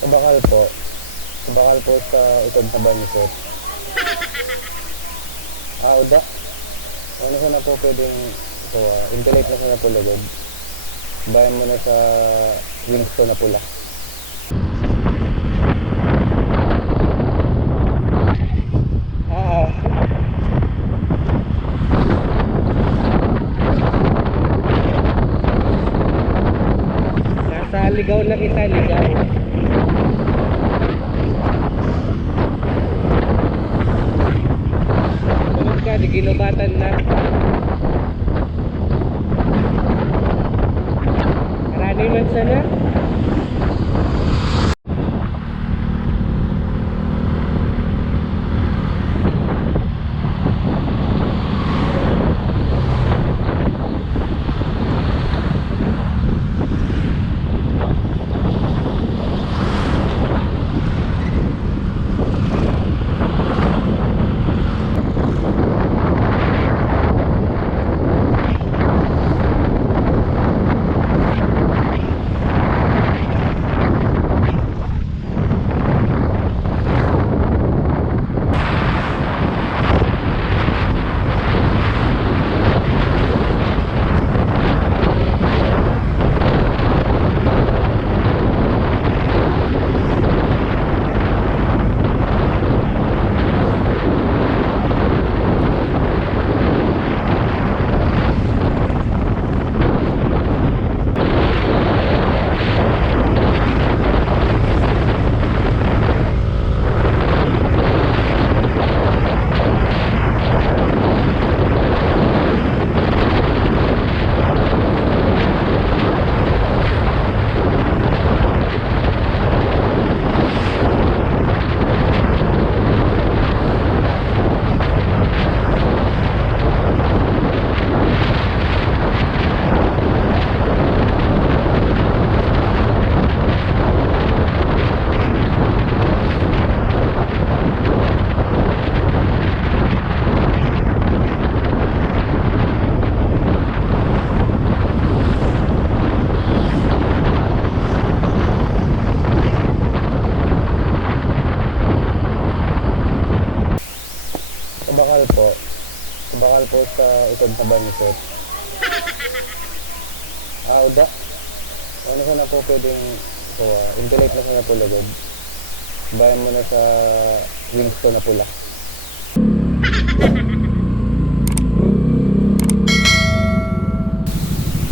Bakal po. Bakal po sa ikod na banisot. Ah, uda. Ano sa na po pwedeng so, uh, insulate na sa na po lagod. Bayan mo na sa wings ko na pula. Ah. Nasa ligaw na kita, ligaw. Ginubatan na. Bakal po. Bakal po sa ikod na banisot. Ah, uda. Ano sa na po pwedeng so, uh, insulate na sa na po lagod. Bayan mo na sa wings na pula.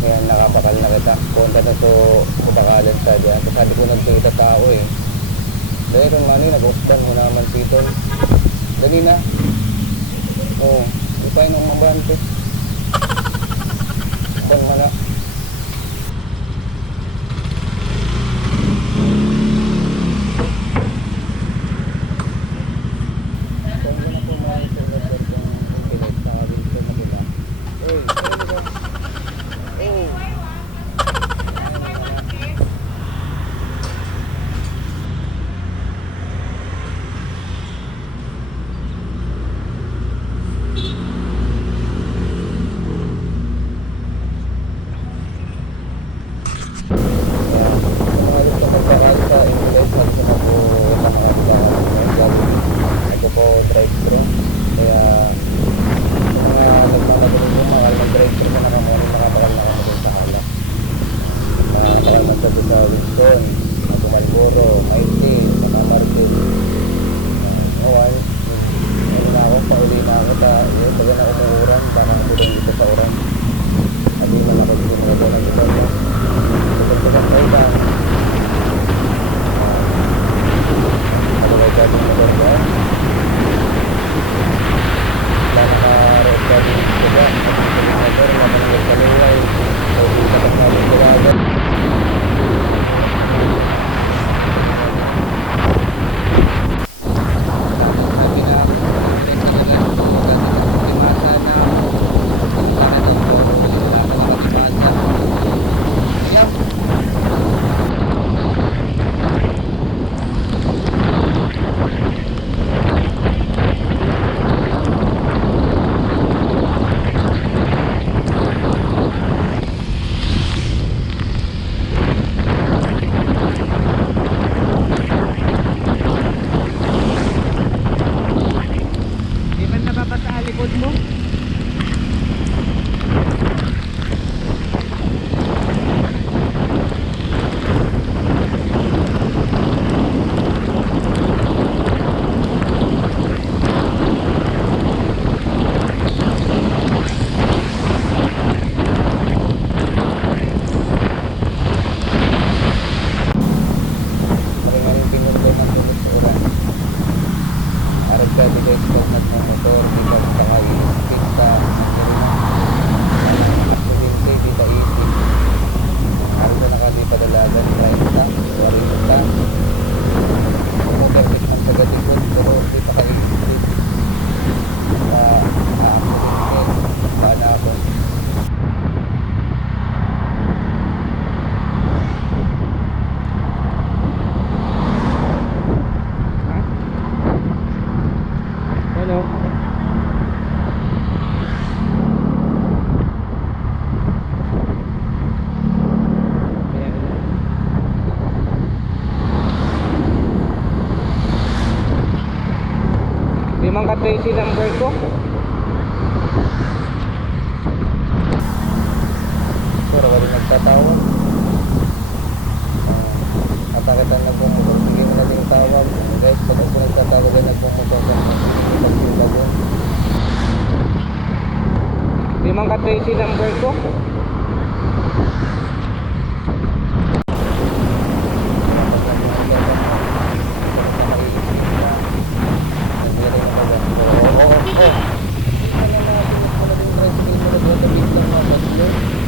Kaya nakapakal na kita. Punta na to kutakalan sa dyan. Kasi sabi ko nagkita tao eh. Dahil kung mani, nag-ustan mo naman titol. Dali na. Oo. Oh, ipay ng mabante. Kung ka-tracy number ko. Pero wala nagtatawag. Uh, Atakitan na po. Sige mo na din tawag. Guys, pag po nagtatawag ay nagpumunta sa pagsuba ko. Di man ka-tracy number ko. Yeah.